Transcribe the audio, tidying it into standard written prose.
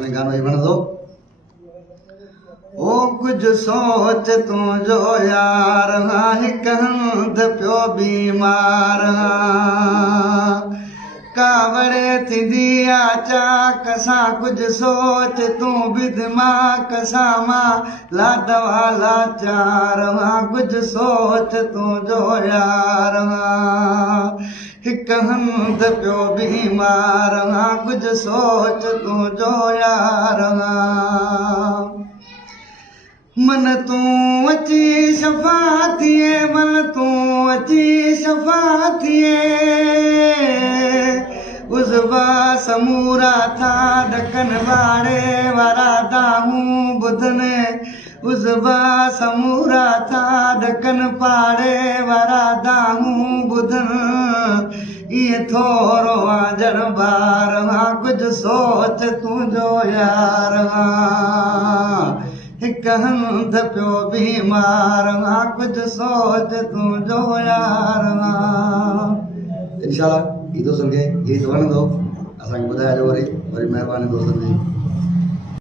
में गानो ही बन दो। ओ कुछ सोच तू जो यार हाँ हिक हंध पियो बीमार हाँ कावड़े थी दिया चाक सा कुछ सोच तू भी दिमाग सा मां ला दवा लाचार हाँ कुछ सोच तू जो यार हाँ हिक हंध पियो बीमार हाँ कुछ सोच तू जो यार हाँ मन तू अची शफा थिए मन तू अची शफा थिए उज़वा समूरा था ढकन वाड़े वारा दाहूं बुधने उज़वा समूरा था ढकन पाड़े वारा दाहूं बुधन ये थोरो आजण बार हाँ कुछ सोच तू जो यार हाँ हिक हंध पियो बीमार हाँ कुछ सोच तू जो यार हाँ। इंशाल्लाह ये दोस्तन खे गीत वणंदो असांखे ॿुधाइजो वरी महिरबानी दोस्तनि जी।